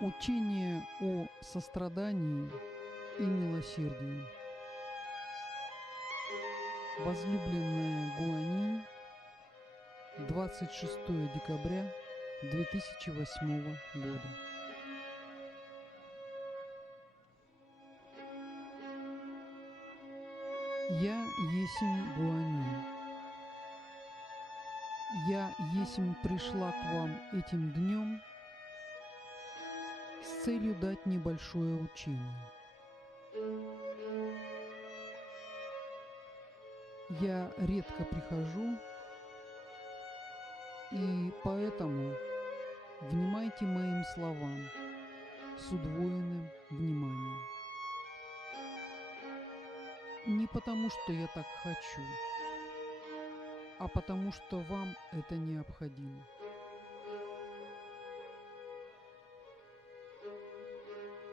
Учение о сострадании и милосердии. Возлюбленная Гуанинь, 26 декабря 2008 года. Я есмь Гуанинь. Я есмь пришла к вам этим днем с целью дать небольшое учение. Я редко прихожу, и поэтому внимайте моим словам с удвоенным вниманием. Не потому, что я так хочу, а потому, что вам это необходимо.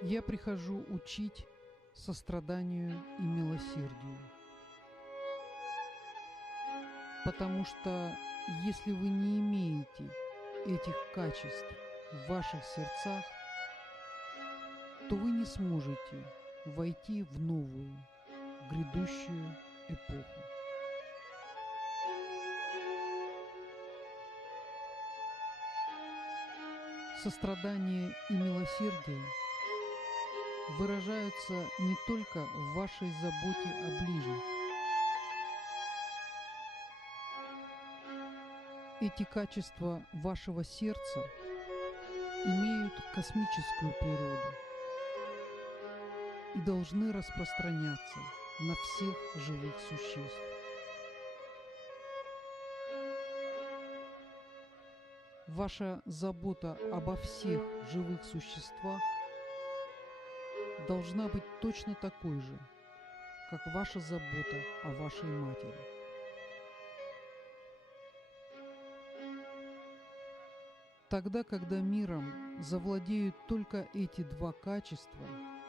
Я прихожу учить состраданию и милосердию, потому что если вы не имеете этих качеств в ваших сердцах, то вы не сможете войти в новую, грядущую эпоху. Сострадание и милосердие выражаются не только в вашей заботе о ближних. Эти качества вашего сердца имеют космическую природу и должны распространяться на всех живых существ. Ваша забота обо всех живых существах должна быть точно такой же, как ваша забота о вашей матери. Тогда, когда миром завладеют только эти два качества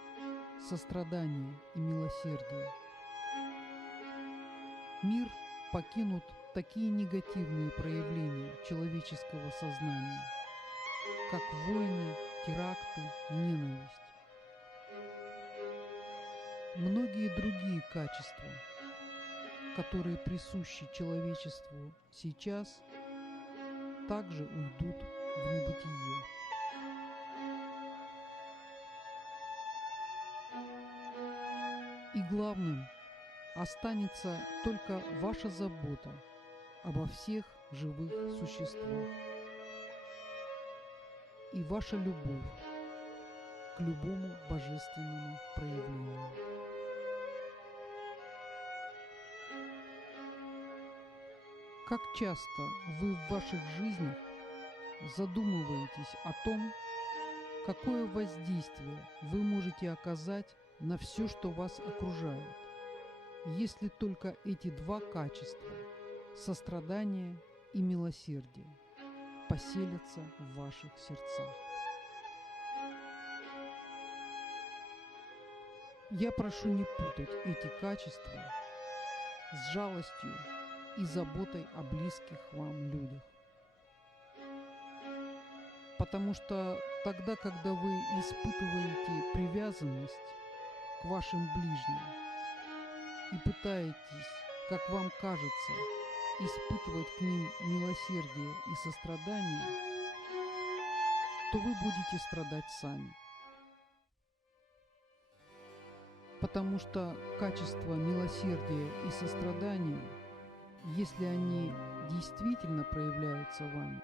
– сострадание и милосердие, мир покинут такие негативные проявления человеческого сознания, как войны, теракты, ненависть. Многие другие качества, которые присущи человечеству сейчас, также уйдут в небытие. И главным останется только ваша забота обо всех живых существах и ваша любовь к любому божественному проявлению. Как часто вы в ваших жизнях задумываетесь о том, какое воздействие вы можете оказать на все, что вас окружает, если только эти два качества – сострадание и милосердие – поселятся в ваших сердцах. Я прошу не путать эти качества с жалостью и заботой о близких вам людях. Потому что тогда, когда вы испытываете привязанность к вашим ближним и пытаетесь, как вам кажется, испытывать к ним милосердие и сострадание, то вы будете страдать сами. Потому что качество милосердия и сострадания, если они действительно проявляются вами,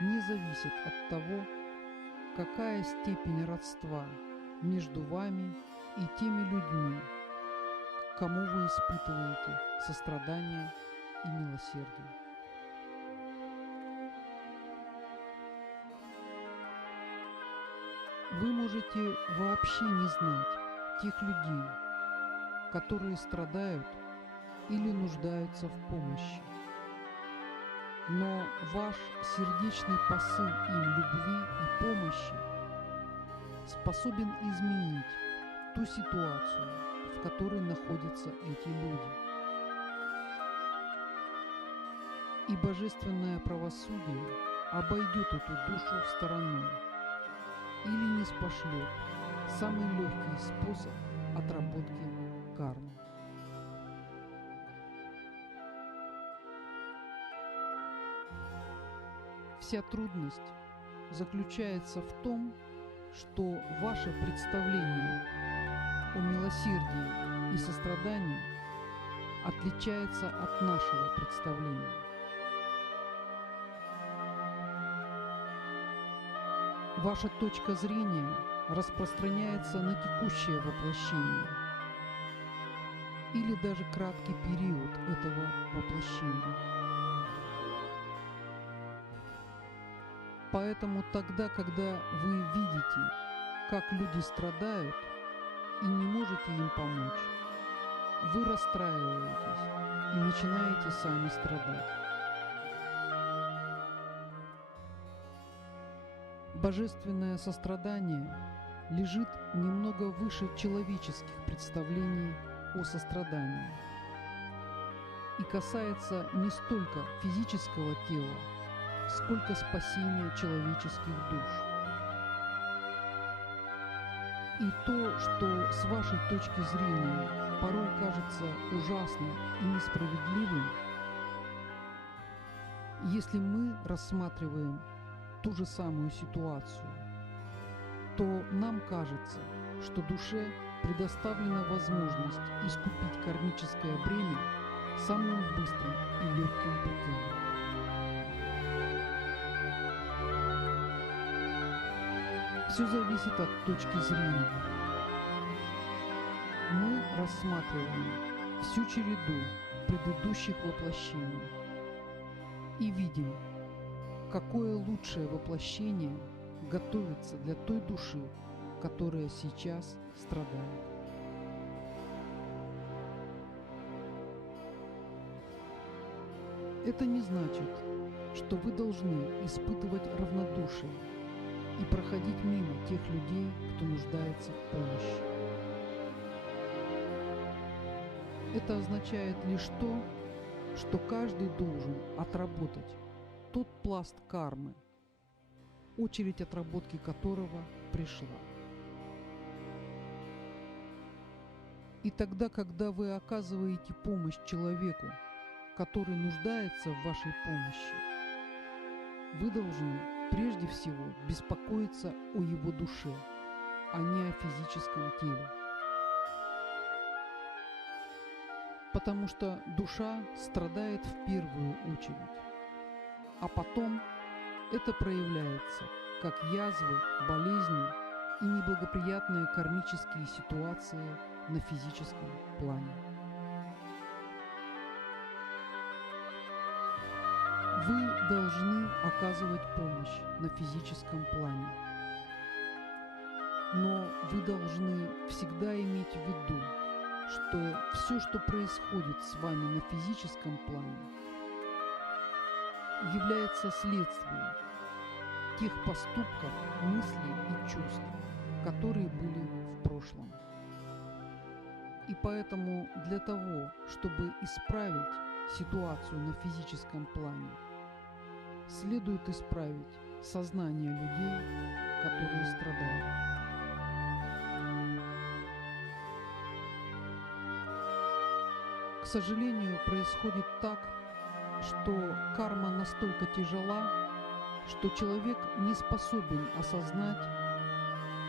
не зависит от того, какая степень родства между вами и теми людьми, к кому вы испытываете сострадание и милосердие. Вы можете вообще не знать тех людей, которые страдают или нуждаются в помощи. Но ваш сердечный посыл им любви и помощи способен изменить ту ситуацию, в которой находятся эти люди. И божественное правосудие обойдет эту душу стороной или не спошлет. Самый легкий способ отработки кармы. Вся трудность заключается в том, что ваше представление о милосердии и сострадании отличается от нашего представления. Ваша точка зрения распространяется на текущее воплощение или даже краткий период этого воплощения. Поэтому тогда, когда вы видите, как люди страдают и не можете им помочь, вы расстраиваетесь и начинаете сами страдать. Божественное сострадание лежит немного выше человеческих представлений о сострадании и касается не столько физического тела, сколько спасения человеческих душ. И то, что с вашей точки зрения порой кажется ужасным и несправедливым, если мы рассматриваем ту же самую ситуацию, то нам кажется, что душе предоставлена возможность искупить кармическое бремя самым быстрым и легким путем. Все зависит от точки зрения. Мы рассматриваем всю череду предыдущих воплощений и видим, какое лучшее воплощение готовится для той души, которая сейчас страдает. Это не значит, что вы должны испытывать равнодушие и проходить мимо тех людей, кто нуждается в помощи. Это означает лишь то, что каждый должен отработать тот пласт кармы, очередь отработки которого пришла. И тогда, когда вы оказываете помощь человеку, который нуждается в вашей помощи, вы должны прежде всего беспокоиться о его душе, а не о физическом теле. Потому что душа страдает в первую очередь, а потом это проявляется как язвы, болезни и неблагоприятные кармические ситуации на физическом плане. Вы должны оказывать помощь на физическом плане, но вы должны всегда иметь в виду, что все, что происходит с вами на физическом плане, является следствием тех поступков, мыслей и чувств, которые были в прошлом. И поэтому для того, чтобы исправить ситуацию на физическом плане, следует исправить сознание людей, которые страдают. К сожалению, происходит так, что карма настолько тяжела, что человек не способен осознать,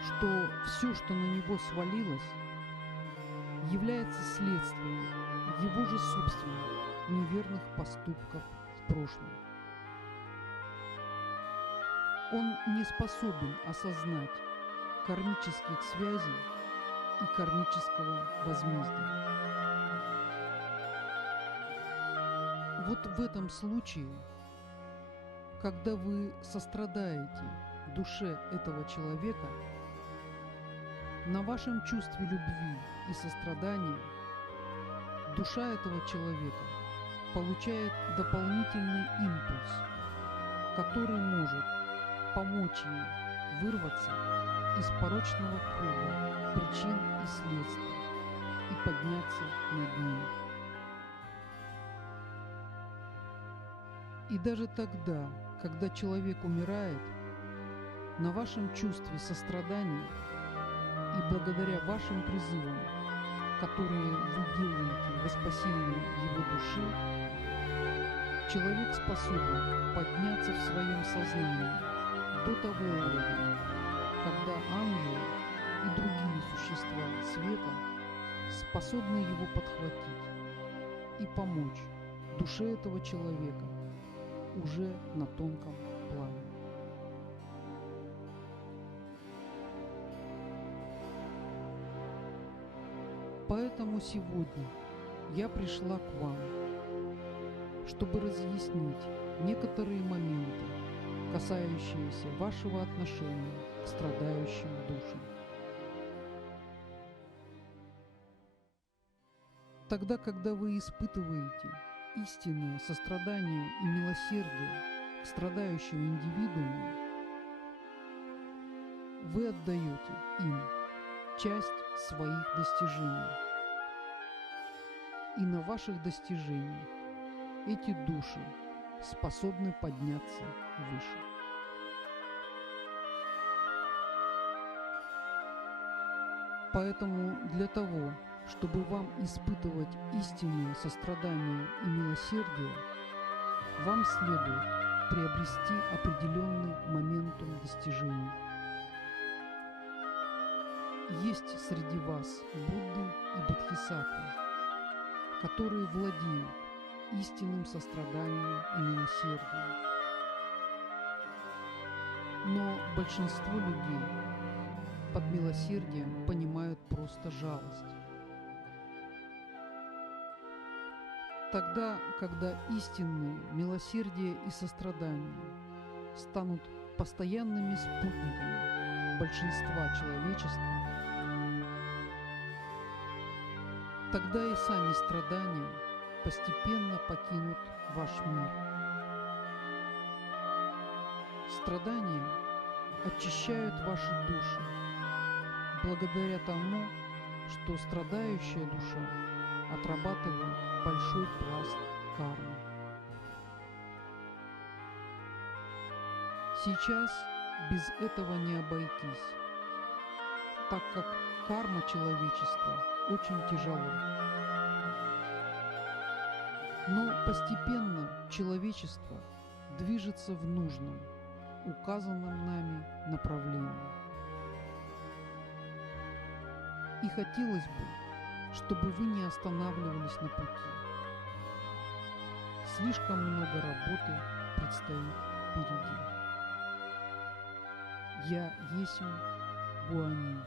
что все, что на него свалилось, является следствием его же собственных неверных поступков в прошлом. Он не способен осознать кармических связей и кармического возмездия. Вот в этом случае, когда вы сострадаете душе этого человека, на вашем чувстве любви и сострадания душа этого человека получает дополнительный импульс, который может помочь ей вырваться из порочного круга причин и следствий и подняться над ними. И даже тогда, когда человек умирает, на вашем чувстве сострадания и благодаря вашим призывам, которые вы делаете во спасение его души, человек способен подняться в своем сознании до того уровня, когда ангелы и другие существа света способны его подхватить и помочь душе этого человека уже на тонком плане. Поэтому сегодня я пришла к вам, чтобы разъяснить некоторые моменты, касающиеся вашего отношения к страдающим душам. Тогда, когда вы испытываете истинное сострадание и милосердие к страдающему индивидууму, вы отдаете им часть своих достижений. И на ваших достижениях эти души способны подняться выше. Поэтому для того, чтобы вам испытывать истинное сострадание и милосердие, вам следует приобрести определенный моментум достижений. Есть среди вас Будды и Бодхисаттвы, которые владеют истинным состраданием и милосердием. Но большинство людей под милосердием понимают просто жалость. Тогда, когда истинные милосердие и сострадание станут постоянными спутниками большинства человечества, тогда и сами страдания постепенно покинут ваш мир. Страдания очищают ваши души, благодаря тому, что страдающая душа отрабатывает большой пласт кармы. Сейчас без этого не обойтись, так как карма человечества очень тяжела. Но постепенно человечество движется в нужном, указанном нами направлении. И хотелось бы, чтобы вы не останавливались на пути. Слишком много работы предстоит впереди. Я есмь Гуанинь.